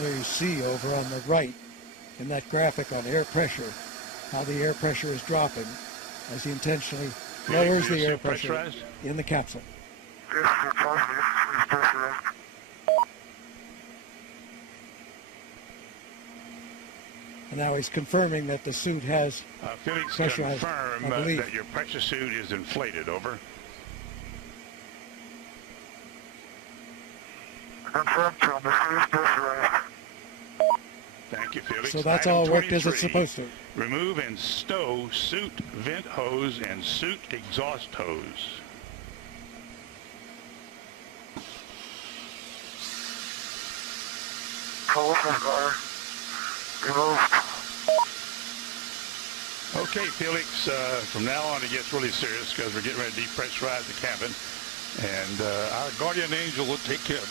There you see over on the right in that graphic on air pressure how the air pressure is dropping as he intentionally lowers the air pressure in the capsule. And now he's confirming that the suit has Felix, pressurized. confirm that your pressure suit is inflated. Over. Thank you, Felix. So that's all worked as it's supposed to. Remove and stow suit vent hose and suit exhaust hose. Okay, Felix, from now on it gets really serious because we're getting ready to depressurize the cabin, and our guardian angel will take care of you.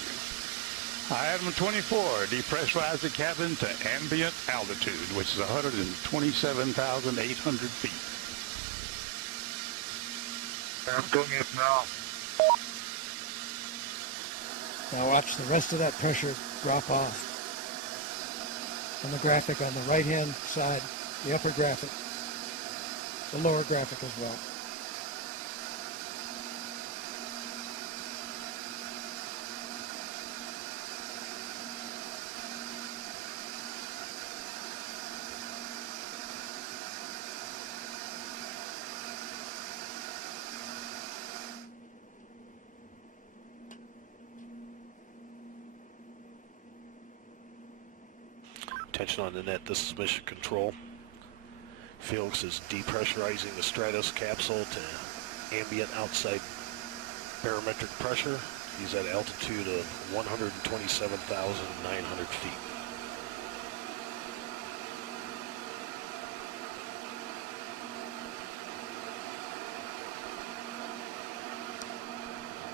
Item 24, depressurize the cabin to ambient altitude, which is 127,800 feet. I'm doing it now. Now watch the rest of that pressure drop off. On the graphic on the right-hand side, the upper graphic, the lower graphic as well. Attention on the net, this is Mission Control. Felix is depressurizing the Stratos capsule to ambient outside barometric pressure. He's at altitude of 127,900 feet.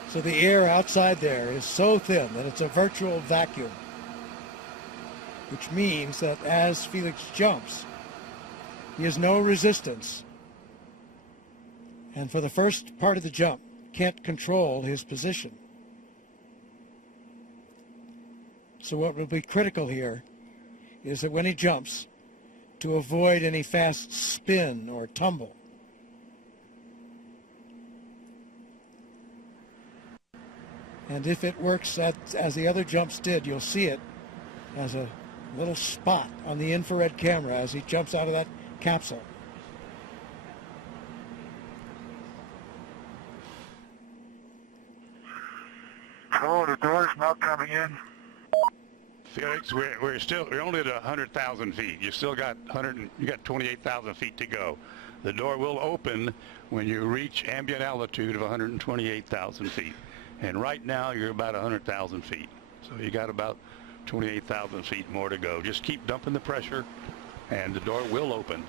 So the air outside there is so thin that it's a virtual vacuum, which means that as Felix jumps, he has no resistance, and for the first part of the jump, can't control his position. So what will be critical here is that when he jumps, to avoid any fast spin or tumble. And if it works as the other jumps did, you'll see it as a little spot on the infrared camera as he jumps out of that capsule. Oh, the door's not coming in. Felix, we're only at 100,000 feet. You still got 28,000 feet to go. The door will open when you reach ambient altitude of 128,000 feet. And right now you're about 100,000 feet. So you got about 28,000 feet more to go. Just keep dumping the pressure and the door will open.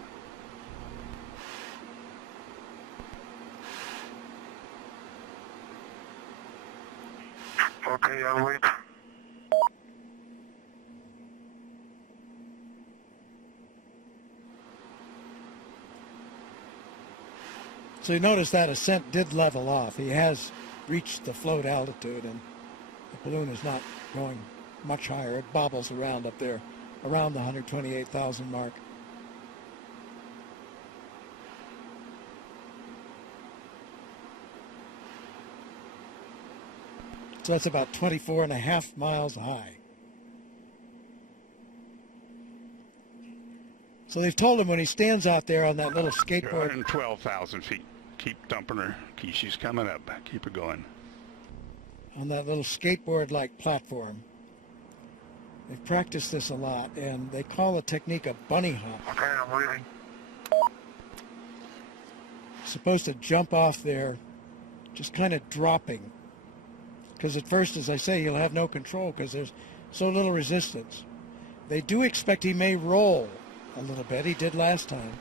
Okay, I'll wait. So you notice that ascent did level off. He has reached the float altitude and the balloon is not going much higher. It bobbles around up there, around the 128,000 mark. So that's about 24.5 miles high. So they've told him when he stands out there on that little skateboard. 112,000 feet. Keep dumping her. She's coming up. Keep her going. On that little skateboard-like platform. They've practiced this a lot, and they call the technique a bunny hop. Okay, I'm waiting. Supposed to jump off there, just kind of dropping. Because at first, as I say, he'll have no control because there's so little resistance. They do expect he may roll a little bit. He did last time.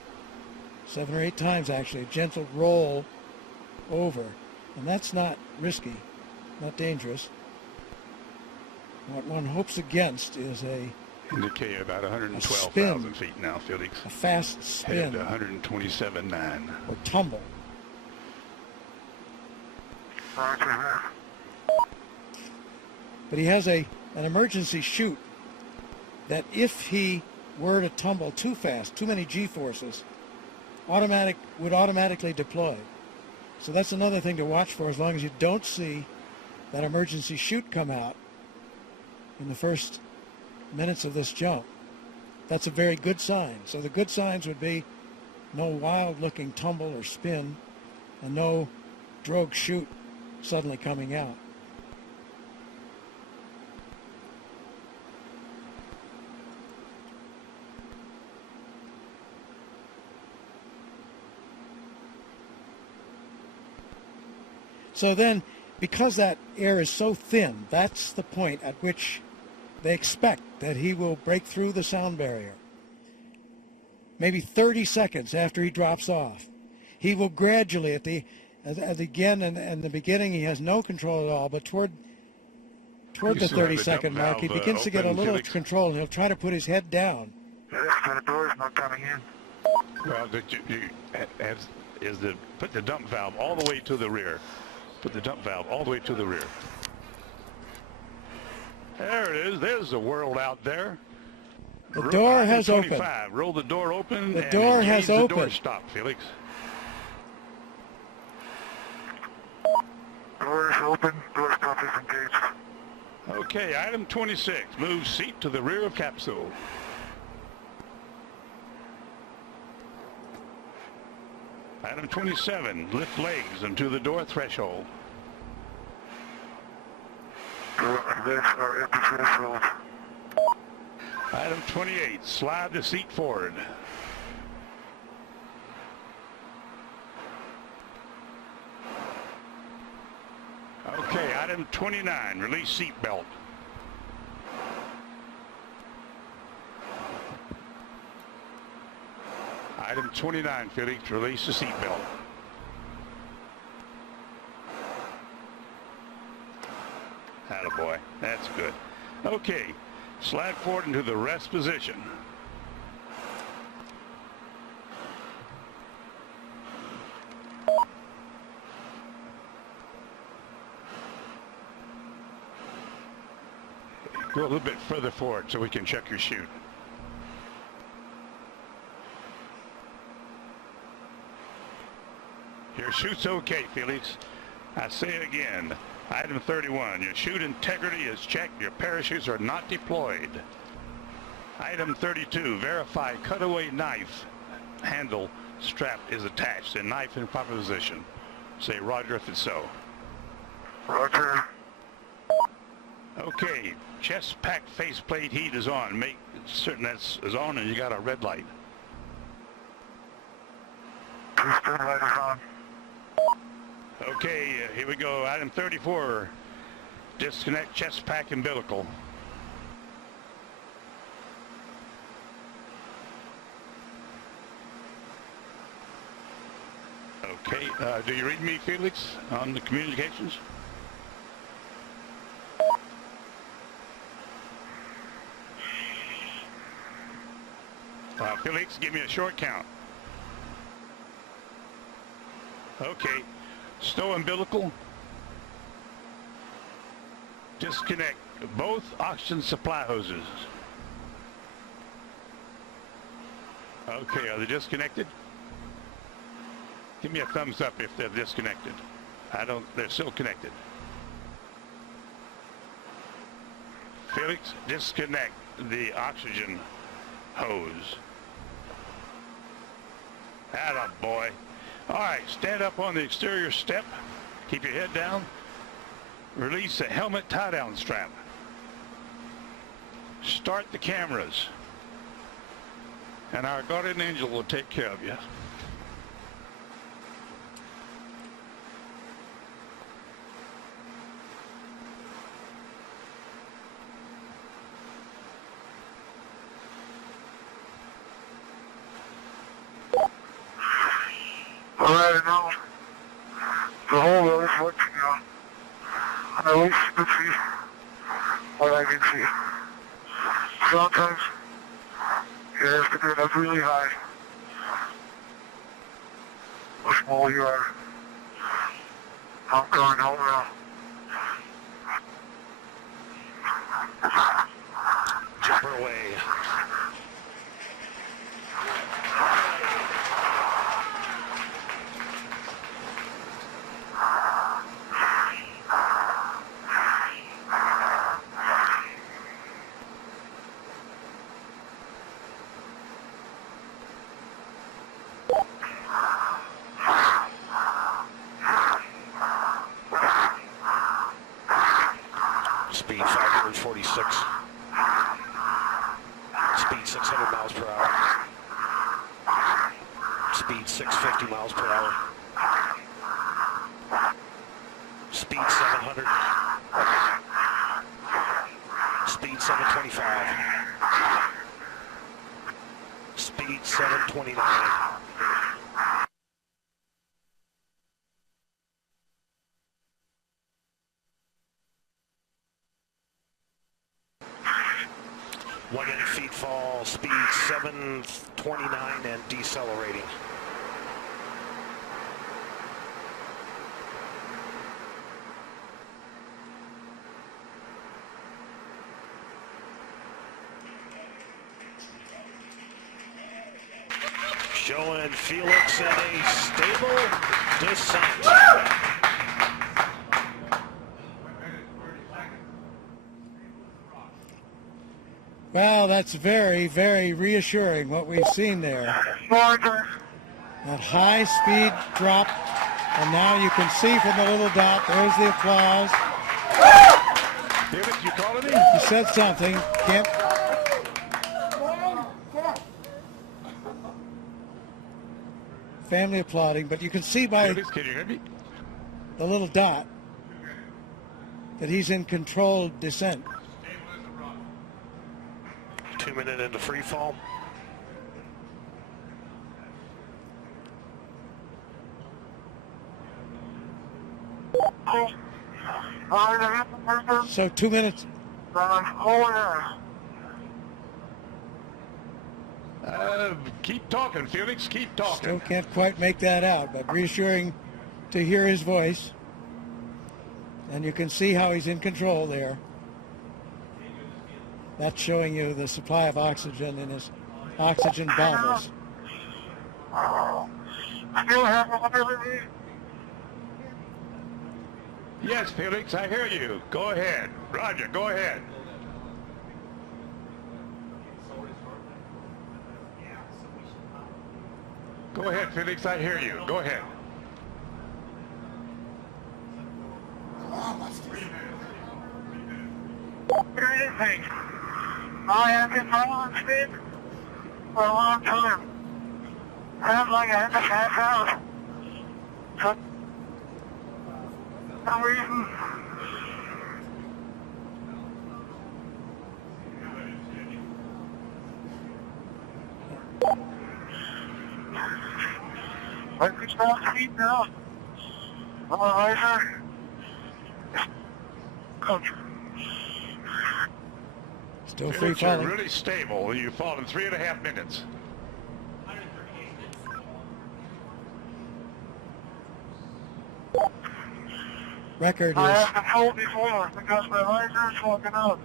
7 or 8 times, actually. A gentle roll over. And that's not risky, not dangerous. What one hopes against is a indicate about 112,000 feet now, Felix. A fast spin. Headed to 127.9. Or tumble. But he has an emergency chute that if he were to tumble too fast, too many G-forces, would automatically deploy. So that's another thing to watch for, as long as you don't see that emergency chute come out in the first minutes of this jump. That's a very good sign. So the good signs would be no wild-looking tumble or spin, and no drogue chute suddenly coming out. So then, because that air is so thin, that's the point at which they expect that he will break through the sound barrier. Maybe 30 seconds after he drops off, he will gradually, at the beginning, he has no control at all, but toward the 30-second mark, he begins to get a little control, and he'll try to put his head down. Yes, the door's not coming in. Well, put the dump valve all the way to the rear. Put the dump valve all the way to the rear. There it is. There's the world out there. The door has opened. Roll the door open. The door has opened. The door stop, Felix. Door is open. Door stop is engaged. Okay, item 26. Move seat to the rear of capsule. Item 27. Lift legs into the door threshold. Legs are at the threshold. Item 28. Slide the seat forward. Okay, item 29. Release seat belt. Item 29, Felix, release the seat belt. Attaboy, that's good. Okay, slide forward into the rest position. Go a little bit further forward so we can check your chute. Your chute's okay, Felix. I say it again. Item 31, your chute integrity is checked. Your parachutes are not deployed. Item 32, verify cutaway knife handle strap is attached and knife in proper position. Say roger if it's so. Roger. Okay, chest pack faceplate heat is on. Make certain that's on and you got a red light. Piston light is on. Okay, here we go. Item 34, disconnect chest pack umbilical. Okay, do you read me, Felix, on the communications? Felix, give me a short count. Okay, stow umbilical. Disconnect both oxygen supply hoses. Okay, are they disconnected? Give me a thumbs up if they're disconnected. They're still connected. Felix, disconnect the oxygen hose. Attaboy. All right, stand up on the exterior step. Keep your head down. Release the helmet tie-down strap. Start the cameras. And our guardian angel will take care of you. Alright, now the whole is working on. At least you can see what I can see. Sometimes you have to get up really high. The smaller you are. I'm going home now. rubber away. Speed 546. Speed 600 miles per hour. Speed 650 miles per hour. Speed 700. Speed 725. Speed 729. One inch feet fall, speed 729 and decelerating. Showing Felix in a stable descent. Well, that's very, very reassuring what we've seen there. Roger. That high speed drop, and now you can see from the little dot, there's the applause. David, you calling me? He said something, can't... Family applauding, but you can see by Felix, can you hear me? the little dot that he's in controlled descent. 2 minutes into free fall. So 2 minutes. Keep talking, Felix. Keep talking. Still can't quite make that out, but reassuring to hear his voice. And you can see how he's in control there. That's showing you the supply of oxygen in his oxygen bottles. Yes, Felix, I hear you. Go ahead. Roger, go ahead. Go ahead, Felix, I hear you. Go ahead. I have been following speed for a long time. Sounds like I had to pass out. For some reason. I can stop speed now. Visor. Still free Felix, you're falling. really stable. You've fallen 3.5 minutes. Record I is have been told before because my visor is fogging up.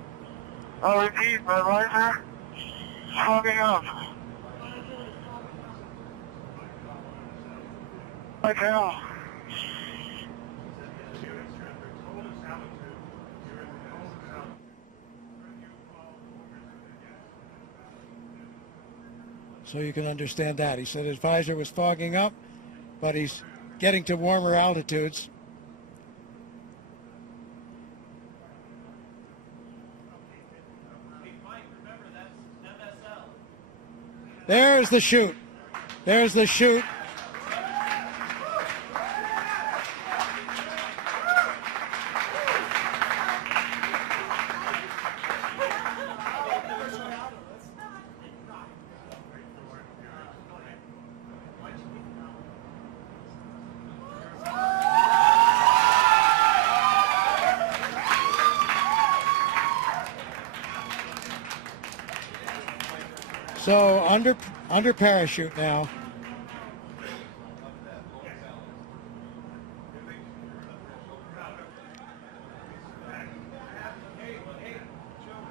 I repeat, my visor is fogging up. Like hell. so you can understand that. He said his visor was fogging up, but he's getting to warmer altitudes. There's the chute. There's the chute. So under parachute now.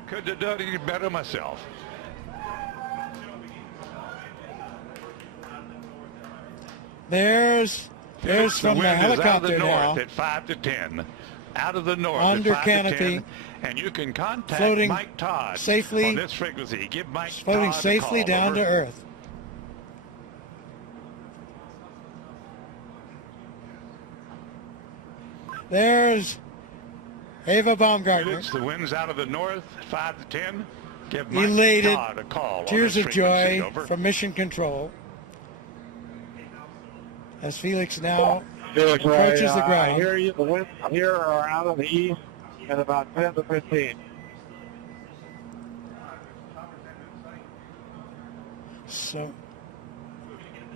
couldn't have done any better myself. There's from the helicopter now. At 5 to 10. Out of the north Under at 5 canopy. to 10. And you can contact Floating Mike Todd safely, on this frequency. Give Mike floating Todd safely a call. down Over. to Earth. There's Ava Baumgartner. Felix, the wind's out of the north, 5 to 10. Give Mike Elated, Todd a call. tears on this of joy over. from Mission Control as Felix now Felix, approaches the ground. I hear you. The winds here are out of the east at about 10 to 15.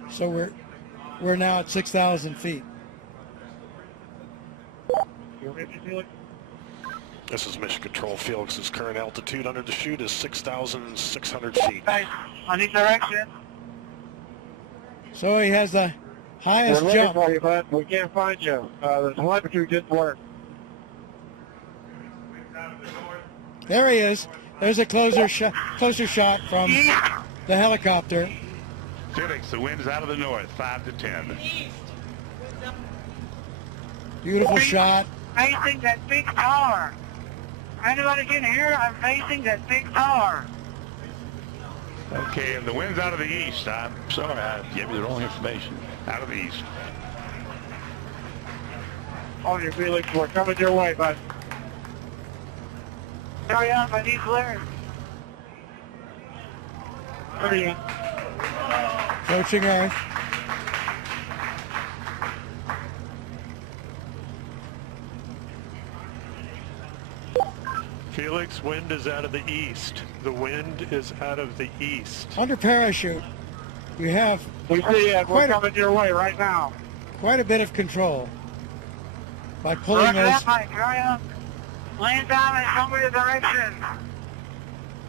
So we're now at 6,000 feet. You ready, Felix? This is Mission Control. Felix's current altitude under the chute is 6,600 feet. Hey, I need direction. So he has the We're highest looking jump. for you, bud. We can't find you. The telemetry didn't work. There he is. There's a closer shot from the helicopter. Felix, the wind's out of the north, 5 to 10. Beautiful shot. Facing that big tower. Anybody can hear? I'm facing that big tower. Okay, and the wind's out of the east. I'm sorry, I gave you the wrong information. Out of the east. On your Felix, we're coming your way, bud. Hurry up, I need clearance. Hurry up. Approaching Earth. Felix, wind is out of the east. The wind is out of the east. Under parachute, you have We see it. We're Quite a- coming your way right now. quite a bit of control by pulling Roger those. that, Mike. Hurry up. Land down and show me the direction.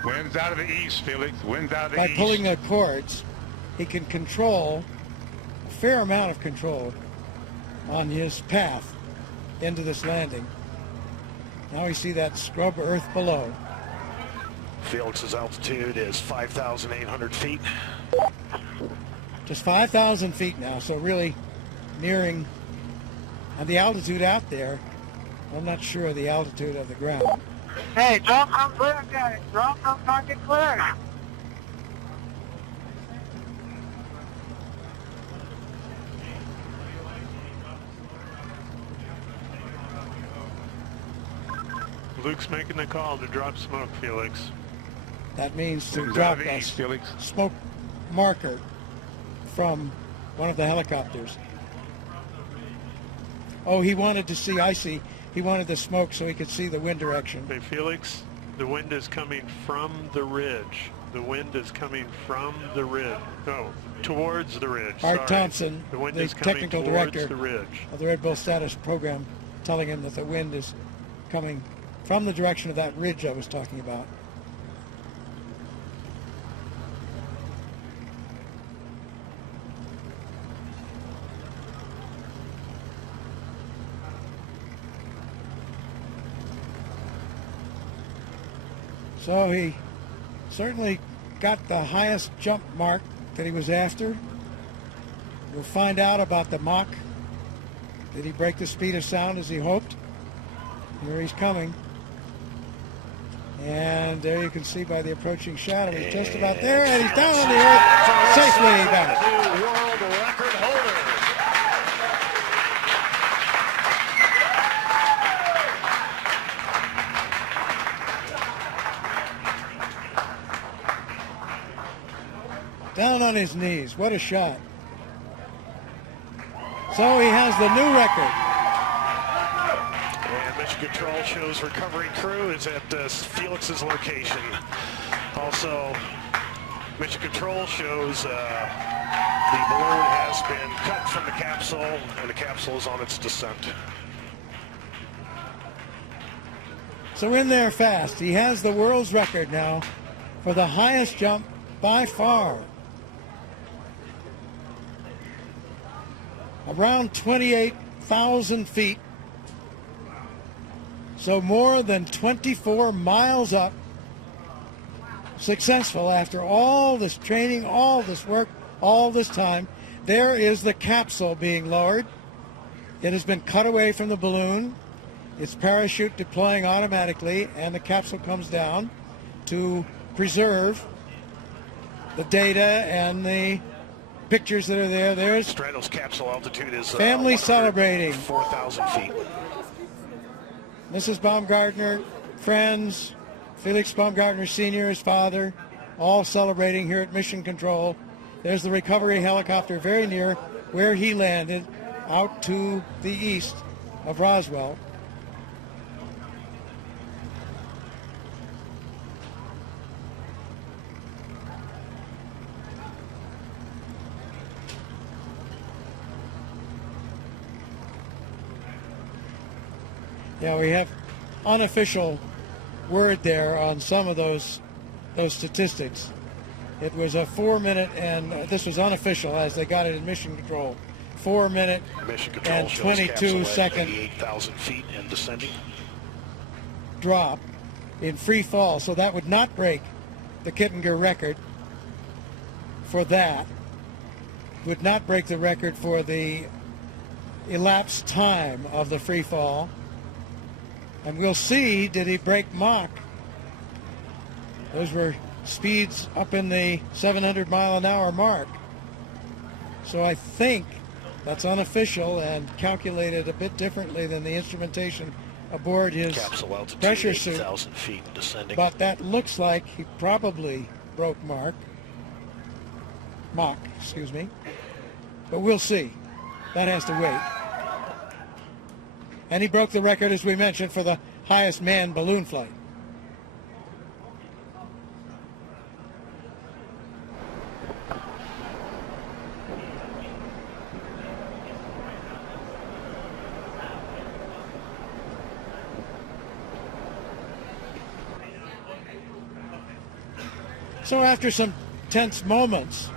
Wind's out of the east, Felix. Wind's out of the By east. pulling the cords, he can control a fair amount of control on his path into this landing. Now we see that scrub earth below. Felix's altitude is 5,800 feet. Just 5,000 feet now, so really nearing, and the altitude out there, I'm not sure of the altitude of the ground. Hey, don't come clear, guys. Don't come target clear. Luke's making the call to drop smoke, Felix. That means to Wind's out drop of the a east, Felix. smoke marker from one of the helicopters. Oh, he wanted to see, I see, he wanted the smoke so he could see the wind direction. Hey, Felix, the wind is coming from the ridge. The wind is coming from the ridge. No, towards the ridge. Art Sorry. Thompson, The wind the is coming technical towards director the ridge. of the Red Bull Status Program, telling him that the wind is coming from the direction of that ridge I was talking about. So he certainly got the highest jump mark that he was after. We'll find out about the Mach. Did he break the speed of sound as he hoped? Here he's coming. And there you can see by the approaching shadow, he's just about there, and he's down on the earth safely back. New world record holder. Down on his knees. What a shot. So he has the new record. And Mission Control shows recovery crew is at Felix's location. Also, Mission Control shows the balloon has been cut from the capsule, and the capsule is on its descent. So in there fast. He has the world's record now for the highest jump by far. Around 28,000 feet. So more than 24 miles up successful after all this training, all this work, all this time. There is the capsule being lowered. It has been cut away from the balloon. Its parachute deploying automatically, and the capsule comes down to preserve the data and the pictures that are there. There's Stratos capsule altitude is family celebrating. 4,000 feet. Mrs. Baumgartner, friends, Felix Baumgartner Sr., his father, all celebrating here at Mission Control. There's the recovery helicopter very near where he landed, out to the east of Roswell. Yeah, we have unofficial word there on some of those statistics. It was a 4 minute, and this was unofficial as they got it in Mission Control. 4 minute Mission Control and shows 22 second 88,000 feet and descending. drop in free fall. So that would not break the Kittinger record for that. Would not break the record for the elapsed time of the free fall. And we'll see, did he break Mach? Those were speeds up in the 700 mile an hour mark. So I think that's unofficial and calculated a bit differently than the instrumentation aboard his Capsule altitude pressure suit. 8,000 feet and descending. But that looks like he probably broke Mach, excuse me. But we'll see. That has to wait. And he broke the record, as we mentioned, for the highest manned balloon flight. So after some tense moments,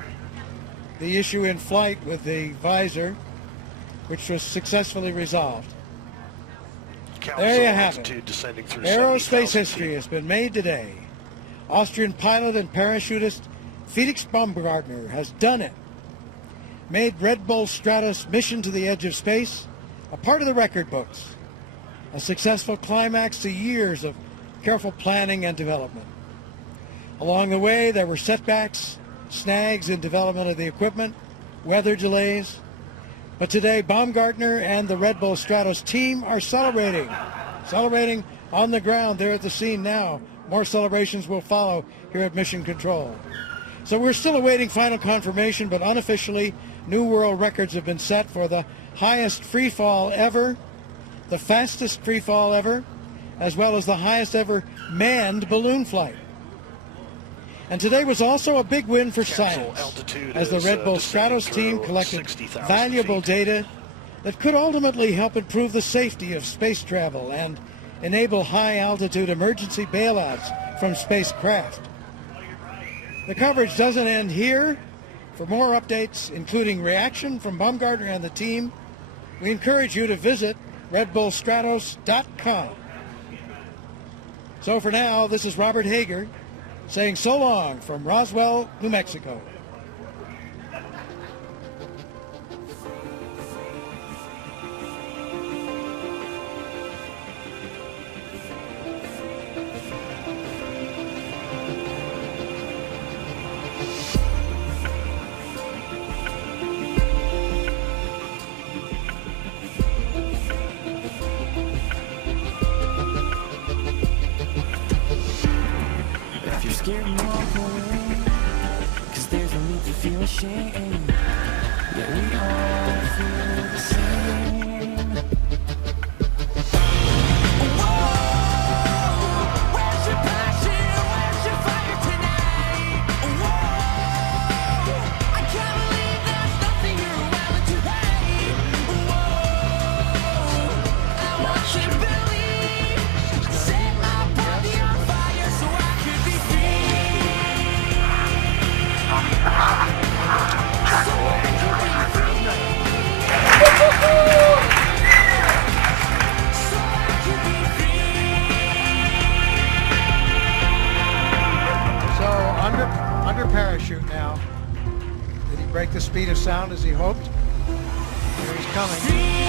the issue in flight with the visor, which was successfully resolved. There you have it. Descending through Aerospace 70,000 history feet. has been made today. Austrian pilot and parachutist Felix Baumgartner has done it. Made Red Bull Stratos mission to the edge of space a part of the record books. A successful climax to years of careful planning and development. Along the way, there were setbacks, snags in development of the equipment, weather delays. But today, Baumgartner and the Red Bull Stratos team are celebrating on the ground there at the scene now. More celebrations will follow here at Mission Control. So we're still awaiting final confirmation, but unofficially, new world records have been set for the highest free fall ever, the fastest free fall ever, as well as the highest ever manned balloon flight. And today was also a big win for science, as the Red Bull Stratos team collected valuable data that could ultimately help improve the safety of space travel and enable high-altitude emergency bailouts from spacecraft. The coverage doesn't end here. For more updates, including reaction from Baumgartner and the team, we encourage you to visit redbullstratos.com. So for now, this is Robert Hager, saying so long from Roswell, New Mexico. If you're scared, you walk away, 'cause there's no need to feel ashamed. Yeah, we all feel the same. Whoa, where's your passion? Where's your fire tonight? Whoa, I can't believe there's nothing you're willing to hate. Whoa, I want you to believe. Set my body on fire so I could be free. sound as he hoped. Here he's coming.